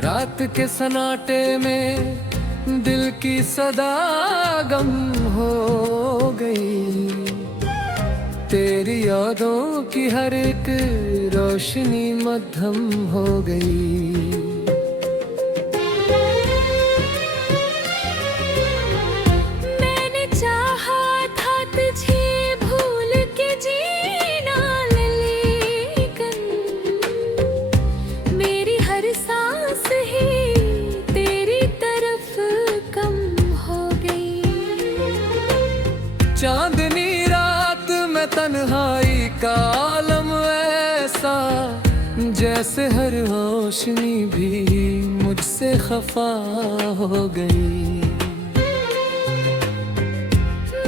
रात के सन्नाटे में दिल की सदा गम हो गई। तेरी यादों की हर एक रोशनी मद्धम हो गई। मैंने चाहा था तुझे भूल के जीना, लेकिन मेरी हर सांस ही तेरी तरफ कम हो गई। चांदनी रात में तन्हाई का आलम ऐसा, जैसे हर रोशनी भी मुझसे खफा हो गई।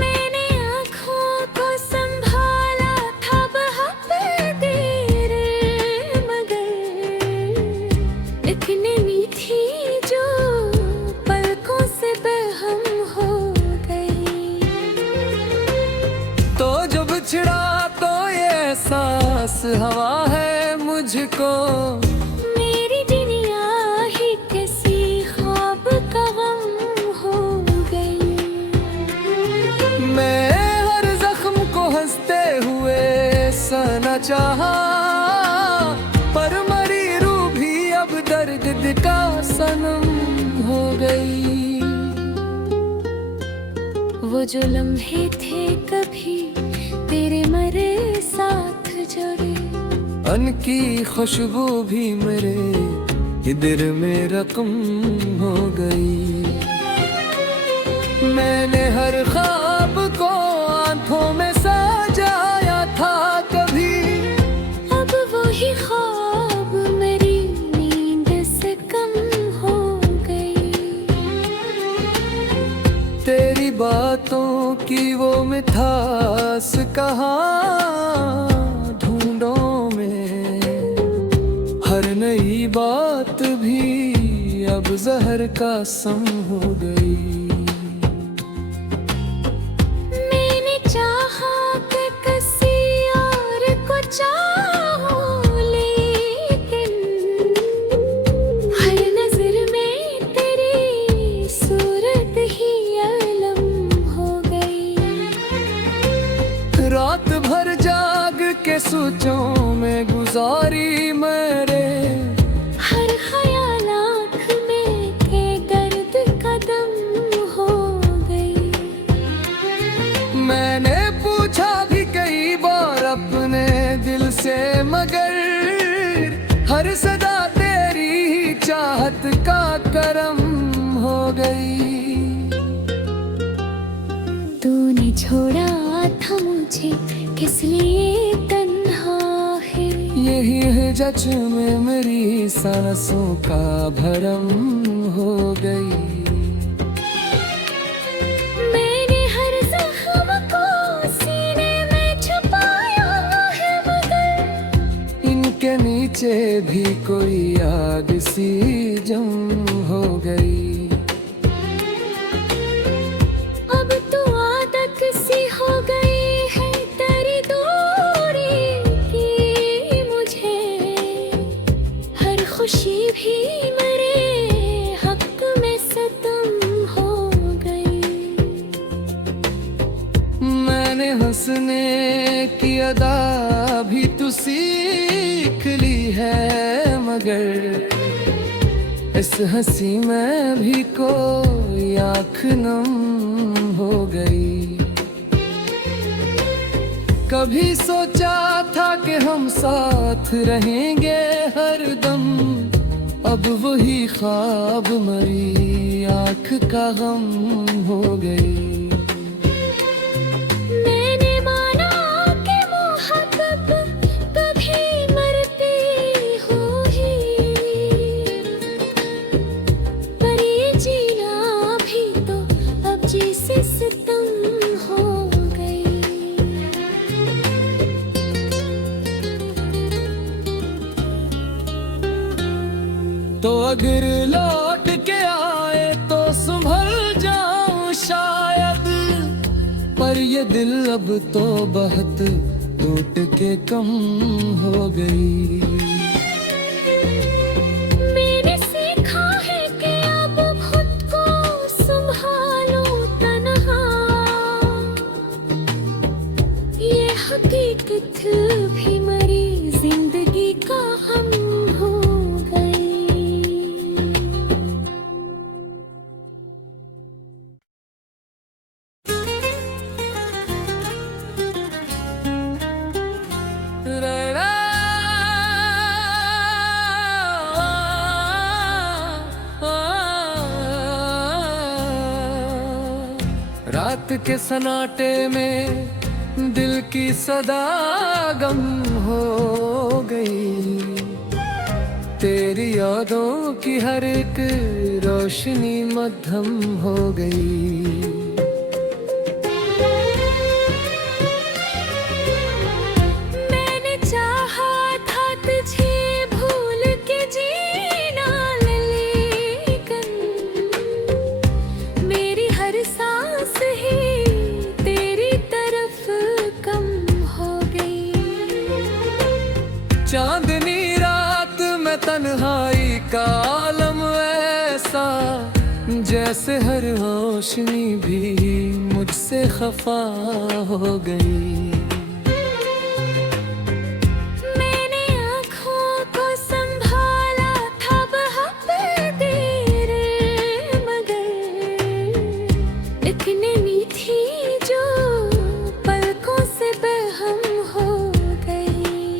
मैंने आँखों को संभाला था बहुत देर, मगर इतनी मीठी जो पलकों से बहम हो गई। तो जो बिछड़ा तो ये एहसास हवा है मुझको, मेरी दुनिया ही किसी ख्वाब का गम हो गई। मैं हर जख्म को हंसते हुए सहना चाहा, पर मरी रूह भी अब दर्द का सनम हो गई। वो जो लम्हे थे कभी तेरे मरे साथ जुड़े, उनकी खुशबू भी मेरे दिल में रकम हो गई। मैंने हर ख्वाब को आंखों में सजाया था कभी, अब वही ख्वाब मेरी नींद से कम हो गई। तेरी बातों की वो मिठास कहाँ ढूंढो में, हर नई बात भी अब जहर का सम हो गई। मैंने चाहा कि किसी और को चाहूं, लेकिन हर नजर में तेरी सूरत ही अलम हो गई। रात भर जाग के सोचों में गुजारी मेरे, हर ख्याल आँख में के दर्द कदम हो गई। मैंने पूछा भी कई बार अपने दिल से, मगर हर सदा तेरी ही चाहत का करम हो गई। तूने छोड़ा था मुझे किस लिए तन्हा है, यही है जच में मेरी सांसों का भरम हो गई। मैंने हर जख्म को सीने में छुपाया है, मगर इनके नीचे भी कोई आग सी जम हो गई। अब तो आदत सी हो गई है तेरी दूरी की मुझे, हर खुशी भी मेरे हक में सितम हो गई। मैंने हंसने की अदा भी तो सीख ली है, मगर इस हंसी में भी कोई आँख नम हो गई। कभी सोचा था कि हम साथ रहेंगे हरदम, अब वही ख्वाब मरी आँख का गम हो गई। मैंने माना कि मोहब्बत कभी मरती होगी, पर ये जीना भी तो अब जैसे सितम हो गई। तो अगर लौट के आए तो संभल जाऊं शायद, पर ये दिल अब तो बहुत टूट के कम हो गई। मैंने सीखा रात के सन्नाटे में दिल की सदा गम हो गई। तेरी यादों की हर एक रोशनी मध्यम हो गई। मैंने चाहा था तुझे भूल के जीना, लेकिन मेरी हर सांस ही तेरी तरफ कम हो गई। चांदनी रात में तन्हाई का आलम ऐसा, जैसे हर रोशनी भी मुझसे खफा हो गई। मैंने आँखों को संभाला था बहुत देर, मगर इतनी मीठी जो पलकों से बेहम हो गई।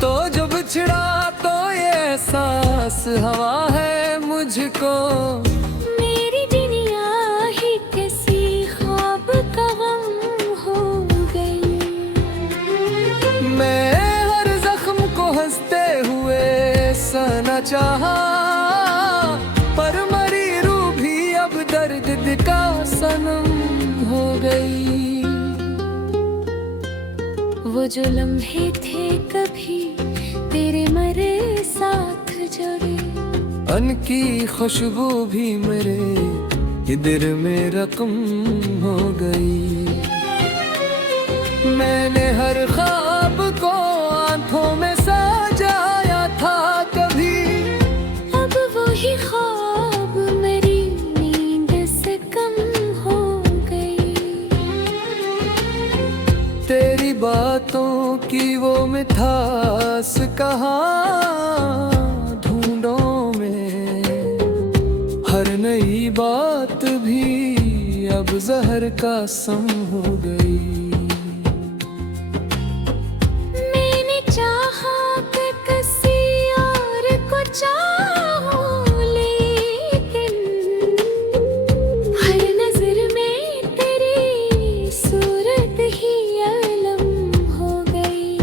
तो जो बिछड़ा तो ये एहसास हवा है मुझको, मेरी दुनिया ही किसी ख्वाब का गम हो गई। मैं हर जख्म को हंसते हुए सहना चाहा, पर मरी रूह भी अब दर्द का सनम हो गई। वो जो लम्हे थे कभी तेरे मरे साथ जुड़े, उनकी खुशबू भी मेरे दिल में रकम हो गई। मैंने हर ख्वाब को आंखों में सजाया था कभी, अब वही ख्वाब मेरी नींद से कम हो गई। तेरी बातों की वो मिठास कहाँ ढूंढो में, हर नई बात भी अब जहर का सम हो गई। मैंने चाहा कि किसी और को चाहूं, लेकिन हर नजर में तेरी सूरत ही अलम हो गई।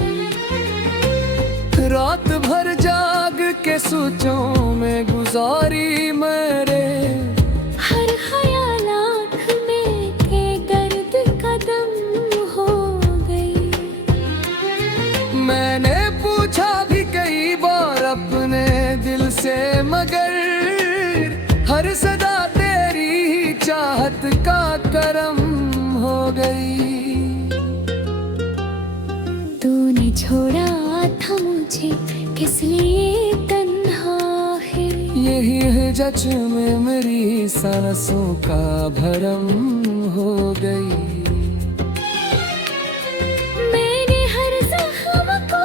रात भर जाग के सोचों में गुजारी मेरे, हर ख्याल आँख में के गर्द कदम हो गई। मैंने पूछा भी कई बार अपने दिल से, मगर हर सदा तेरी ही चाहत का करम हो गई। तूने छोड़ा था मुझे किस लिए तन्हा है, यही है जच में मेरी सांसों का भरम हो गई। मैंने हर जख्म को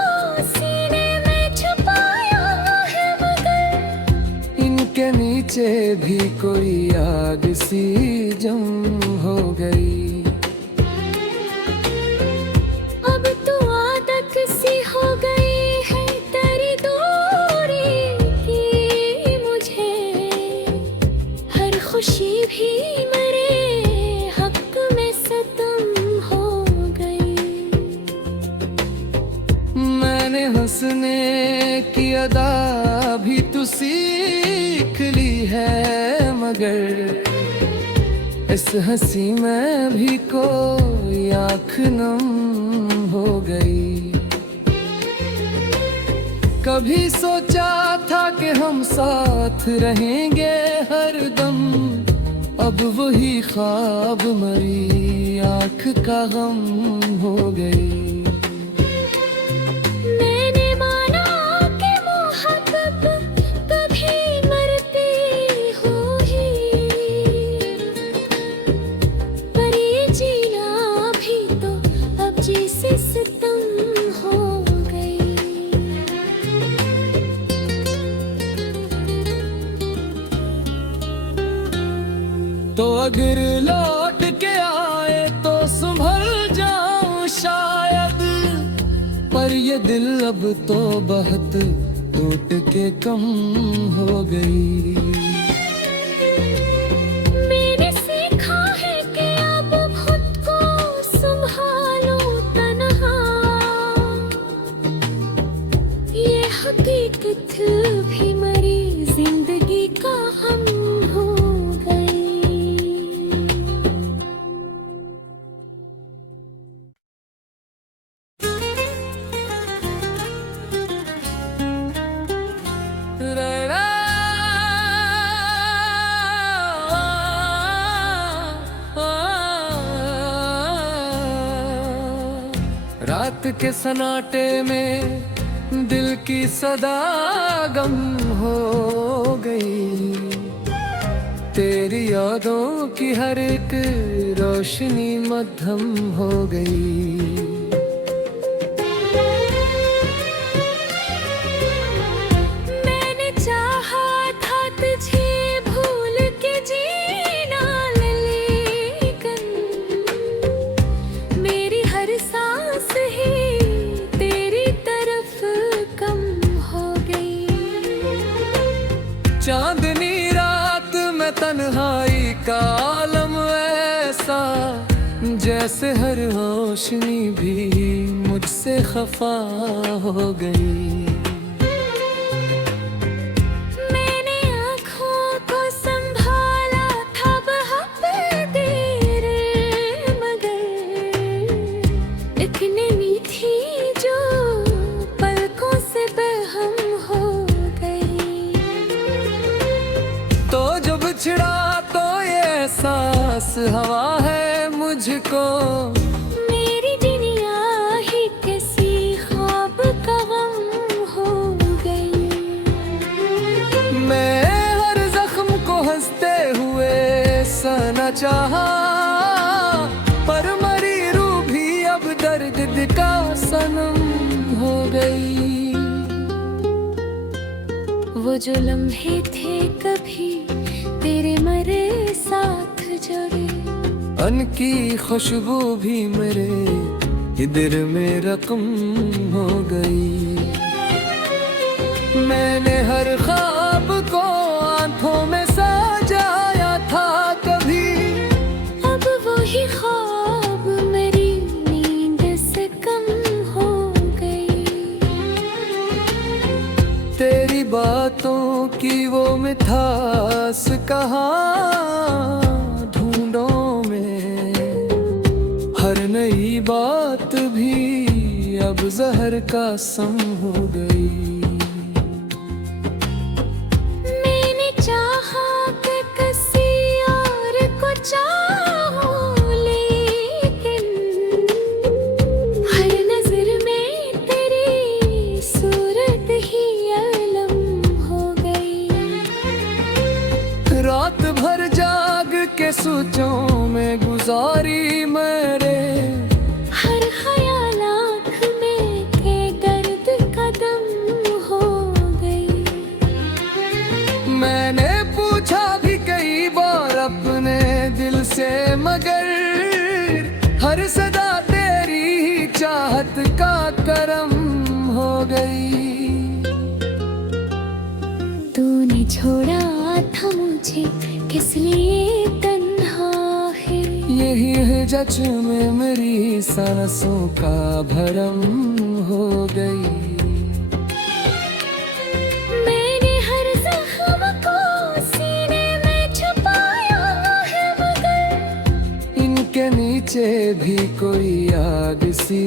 सीने में छुपाया है, मगर इनके नीचे भी कोई आग सी जम हो गई। अब तो आदत सी हो गई है तेरी दूरी की मुझे, हर खुशी भी मेरे हक में सितम हो गई। मैंने हंसने की अदा भी तो सीख ली है, मगर इस हंसी में भी कोई आँख नम हो गई। कभी सोचा था कि हम साथ रहेंगे हरदम, अब वही ख्वाब मरी आँख का गम हो गई। मैंने माना कि मोहब्बत कभी मरती होगी, पर ये जीना भी तो अब जैसे सितम हो गई। तो अगर लौट के आए तो संभल जाऊं शायद, पर ये दिल अब तो बहुत टूट के कम हो गई। मैंने सीखा भी मरी, जिंदगी का हम हो गए। रात के सन्नाटे में दिल की सदा गम हो गई, तेरी यादों की हर एक रोशनी मद्धम हो गई। मैंने चाहा था तुझे भूल के जीना, लेकिन मेरी हर सांस ही तेरी तरफ कम हो गई। चांदनी रात में तन्हाई का आलम ऐसा, जैसे हर रोशनी भी मुझसे खफा हो गई। मैंने आँखों को संभाला था बहुत देर, मगर इतनी मीठी जो पलकों से बहम हो गई। तो जो बिछड़ा तो ये एहसास हवा है मुझको, मेरी दुनिया ही किसी ख्वाब का गम हो गई। मैं हर जख्म को हंसते हुए सहना चाहा, पर मरी रूह भी अब दर्द का सनम हो गई। वो जो लम्हे थे कभी तेरे मरे साथ जुड़े, अनकी खुशबू भी मेरे दिल में रकम हो गई। मैंने हर ख्वाब को आंखों में सजाया था कभी, अब वही ख्वाब मेरी नींद से कम हो गई। तेरी बातों की वो मिठास कहाँ ढूंढो में, हर नई बात भी अब जहर का सम हो गई। मैंने चाहा कि किसी और को चाहूं, लेकिन हर नजर में तेरी सूरत ही अलम हो गई। रात भर जाग के सोचों में गुजारी मेरे, हर ख्याल आँख में के दर्द कदम हो गई। मैंने पूछा भी कई बार अपने दिल से, मगर हर सदा तेरी ही चाहत का करम हो गई। तूने छोड़ा था मुझे किस लिए तन्हा है, यही है जच में मेरी सांसों का भरम हो गई। मैंने हर जख्म को सीने में छुपाया है, मगर इनके नीचे भी कोई आग सी